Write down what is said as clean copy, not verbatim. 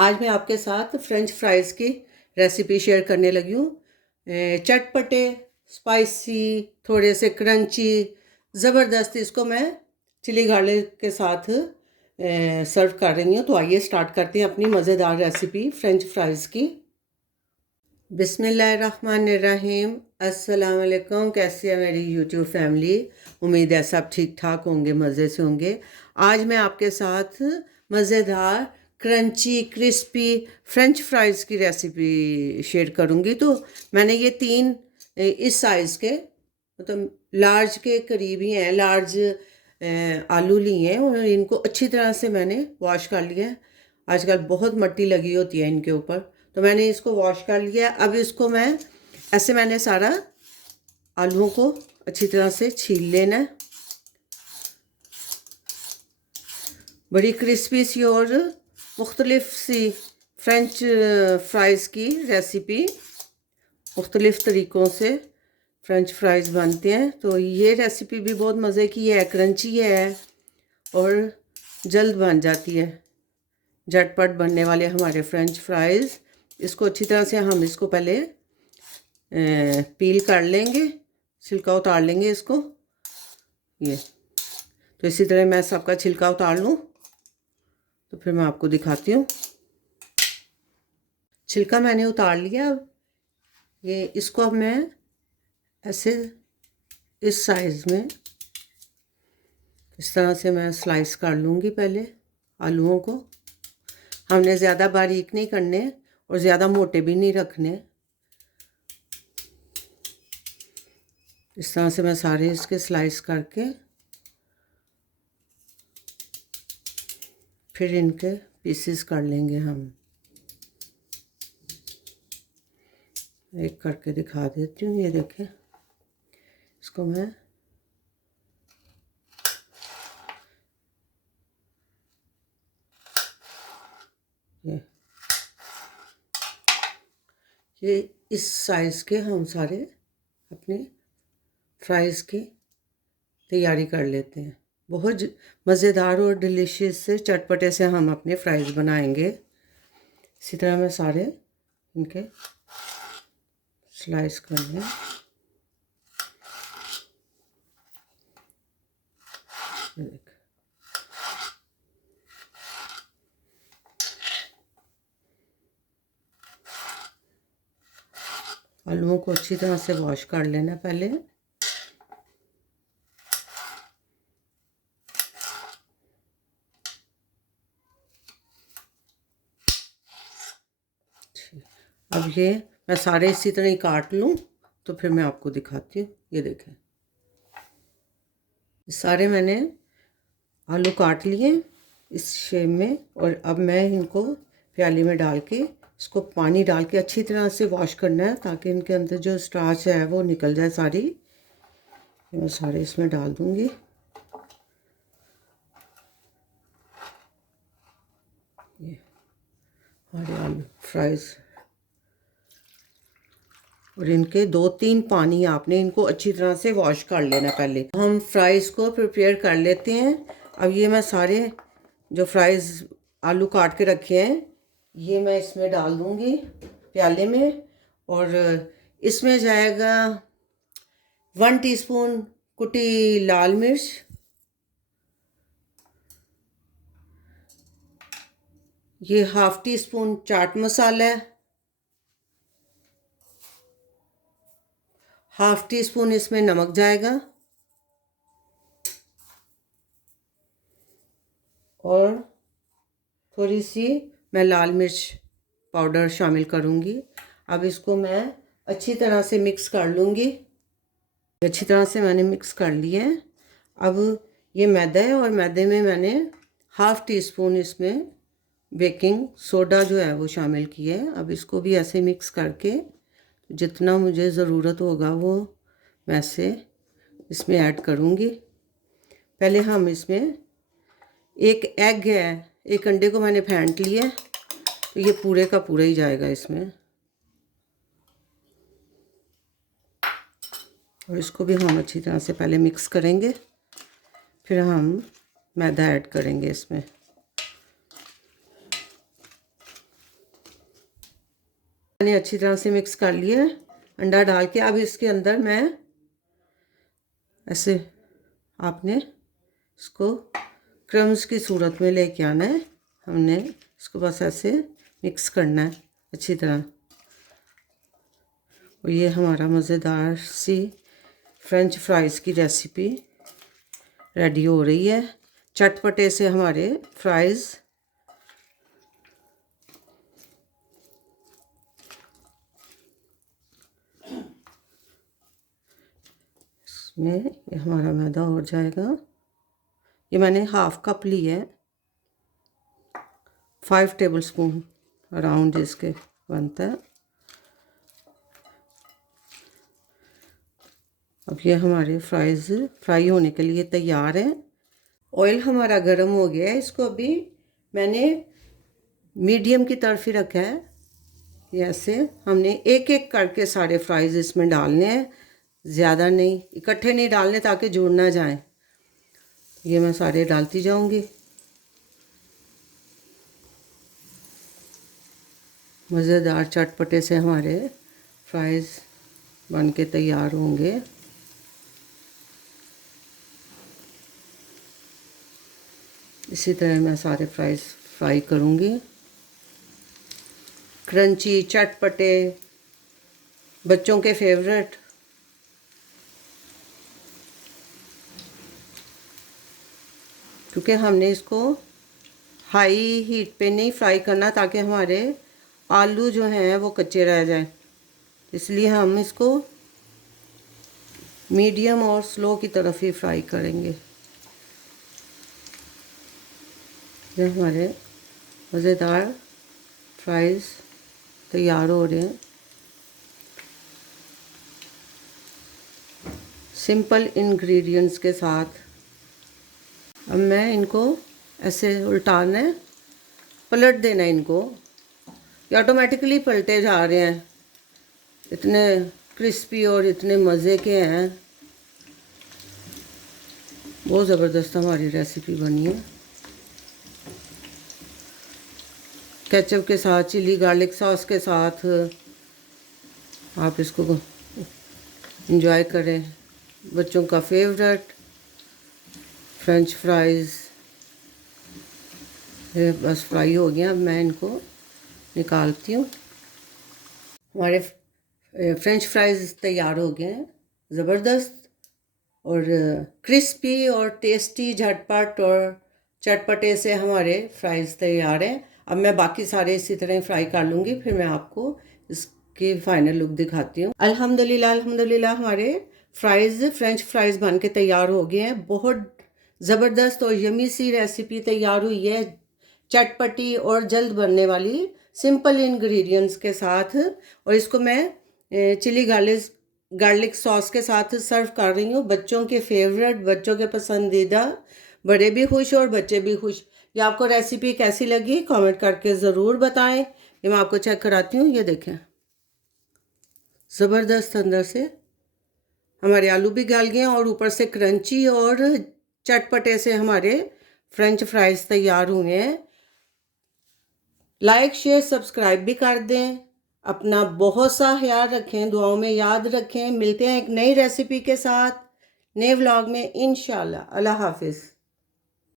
आज मैं आपके साथ फ्रेंच फ्राइज़ की रेसिपी शेयर करने लगी हूँ। चटपटे, स्पाइसी, थोड़े से क्रंची, ज़बरदस्त इसको मैं चिली गार्लिक के साथ सर्व कर रही हूँ। तो आइए स्टार्ट करते हैं अपनी मज़ेदार रेसिपी फ्रेंच फ्राइज़ की। बिस्मिल्लाहिर्रहमानिर्रहीम। अस्सलाम वालेकुम। कैसी है मेरी यूट्यूब फैमिली? उम्मीद है सब ठीक ठाक होंगे, मज़े से होंगे। आज मैं आपके साथ मज़ेदार क्रंची क्रिस्पी फ्रेंच फ्राइज़ की रेसिपी शेयर करूँगी। तो मैंने ये 3 इस साइज़ के मतलब लार्ज के करीब ही हैं, लार्ज आलू लिए हैं और इनको अच्छी तरह से मैंने वॉश कर लिया है। आजकल बहुत मट्टी लगी होती है इनके ऊपर, तो मैंने इसको वॉश कर लिया। अब इसको मैंने सारा आलूओं को अच्छी तरह से छील लेना है। बड़ी क्रिस्पी सी और मुख्तलिफ सी फ्रेंच फ्राइज़ की रेसिपी, मुख्तलिफ़ तरीक़ों से फ्रेंच फ्राइज़ बनते हैं। तो ये रेसिपी भी बहुत मज़े की है, क्रंची है और जल्द बन जाती है। झटपट बनने वाले हमारे फ्रेंच फ्राइज़। इसको अच्छी तरह से हम इसको पहले पील कर लेंगे, छिलका उतार लेंगे इसको। ये तो इसी तरह मैं सबका छिलका उतार लूँ तो फिर मैं आपको दिखाती हूँ। छिलका मैंने उतार लिया। अब ये इसको अब मैं ऐसे इस साइज़ में इस तरह से मैं स्लाइस कर लूँगी। पहले आलूओं को हमने ज़्यादा बारीक नहीं करने और ज़्यादा मोटे भी नहीं रखने। इस तरह से मैं सारे इसके स्लाइस करके फिर इनके पीसेस कर लेंगे। हम एक करके दिखा देती हूँ। ये देखें, इसको मैं ये इस साइज़ के हम सारे अपने फ्राइज़ की तैयारी कर लेते हैं। बहुत मज़ेदार और डिलीशियस से चटपटे से हम अपने फ्राइज़ बनाएंगे। इसी तरह मैं सारे इनके स्लाइस कर लें। आलूओं को अच्छी तरह से वॉश कर लेना पहले। अब ये मैं सारे इसी तरह ही काट लूँ तो फिर मैं आपको दिखाती हूँ। ये देखें, सारे मैंने आलू काट लिए इस शेप में और अब मैं इनको प्याली में डाल के इसको पानी डाल के अच्छी तरह से वॉश करना है ताकि इनके अंदर जो स्टार्च है वो निकल जाए सारी। मैं सारे इसमें डाल दूँगी। ये हमारे आलू फ्राइज़ और इनके 2-3 पानी आपने इनको अच्छी तरह से वॉश कर लेना। पहले हम फ्राइज़ को प्रिपेयर कर लेते हैं। अब ये मैं सारे जो फ्राइज़ आलू काट के रखे हैं ये मैं इसमें डाल दूँगी प्याले में। और इसमें जाएगा 1 टीस्पून कुटी लाल मिर्च, ये 1/2 टीस्पून चाट मसाला है, 1/2 टीस्पून इसमें नमक जाएगा और थोड़ी सी मैं लाल मिर्च पाउडर शामिल करूँगी। अब इसको मैं अच्छी तरह से मिक्स कर लूँगी। अच्छी तरह से मैंने मिक्स कर लिया है। अब ये मैदा है और मैदे में मैंने 1/2 टीस्पून इसमें बेकिंग सोडा जो है वो शामिल किया है। अब इसको भी ऐसे मिक्स करके जितना मुझे ज़रूरत होगा वो मैं से इसमें ऐड करूँगी। पहले हम इसमें एक एग है, एक अंडे को मैंने फेंट लिया तो ये पूरे का पूरा ही जाएगा इसमें। और इसको भी हम अच्छी तरह से पहले मिक्स करेंगे, फिर हम मैदा ऐड करेंगे इसमें। मैंने अच्छी तरह से मिक्स कर लिया है अंडा डाल के। अब इसके अंदर मैं ऐसे, आपने इसको क्रम्स की सूरत में लेके आना है। हमने इसको बस ऐसे मिक्स करना है अच्छी तरह। और ये हमारा मज़ेदार सी फ्रेंच फ्राइज़ की रेसिपी रेडी हो रही है। चटपटे से हमारे फ्राइज़ इसमें ये हमारा मैदा हो जाएगा। ये मैंने हाफ कप लिया है, 5 टेबलस्पून अराउंड इसके बनता है। अब ये हमारे फ्राइज़ फ्राई होने के लिए तैयार हैं। ऑयल हमारा गर्म हो गया है। इसको अभी मैंने मीडियम की तरफ ही रखा है। ये ऐसे हमने एक एक करके सारे फ्राइज़ इसमें डालने हैं, ज़्यादा नहीं, इकट्ठे नहीं डालने ताकि जुड़ ना जाएं। ये मैं सारे डालती जाऊंगी। मज़ेदार चटपटे से हमारे फ्राइज़ बन के तैयार होंगे। इसी तरह मैं सारे फ्राइज़ फ्राई करूंगी। क्रंची, चटपटे, बच्चों के फेवरेट। क्योंकि हमने इसको हाई हीट पे नहीं फ्राई करना ताकि हमारे आलू जो हैं वो कच्चे रह जाएं, इसलिए हम इसको मीडियम और स्लो की तरफ ही फ्राई करेंगे। ये हमारे मज़ेदार फ्राइज़ तैयार हो रहे हैं। सिंपल इंग्रेडिएंट्स के साथ। अब मैं इनको ऐसे उल्टाना है, पलट देना है इनको। ये ऑटोमेटिकली पलटे जा रहे हैं, इतने क्रिस्पी और इतने मज़े के हैं। बहुत ज़बरदस्त हमारी रेसिपी बनी है। केचप के साथ, चिली गार्लिक सॉस के साथ आप इसको एंजॉय करें। बच्चों का फेवरेट फ्रेंच फ्राइज़ ये बस फ्राई हो गया। अब मैं इनको निकालती हूँ। हमारे फ्रेंच फ्राइज़ तैयार हो गए हैं, ज़बरदस्त और क्रिस्पी और टेस्टी, झटपट और चटपटे से हमारे फ्राइज़ तैयार हैं। अब मैं बाकी सारे इसी तरह फ्राई कर लूँगी, फिर मैं आपको इसकी फ़ाइनल लुक दिखाती हूँ। अल्हम्दुलिल्लाह अल्हम्दुलिल्लाह हमारे फ्रेंच फ्राइज़ बन के तैयार हो गए हैं। बहुत ज़बरदस्त और यमी सी रेसिपी तैयार हुई है, चटपटी और जल्द बनने वाली, सिंपल इंग्रेडिएंट्स के साथ। और इसको मैं चिली गार्लिक सॉस के साथ सर्व कर रही हूँ। बच्चों के फेवरेट, बच्चों के पसंदीदा, बड़े भी खुश और बच्चे भी खुश। ये आपको रेसिपी कैसी लगी कमेंट करके ज़रूर बताएं। ये मैं आपको चेक कराती हूँ। ये देखें, ज़बरदस्त अंदर से हमारे आलू भी गल गए और ऊपर से क्रंची और चटपटे से हमारे फ्रेंच फ्राइज़ तैयार हुए हैं। लाइक शेयर सब्सक्राइब भी कर दें। अपना बहुत सा ख्याल रखें, दुआओं में याद रखें। मिलते हैं एक नई रेसिपी के साथ नए व्लॉग में इंशाल्लाह। अल्लाह हाफिज़।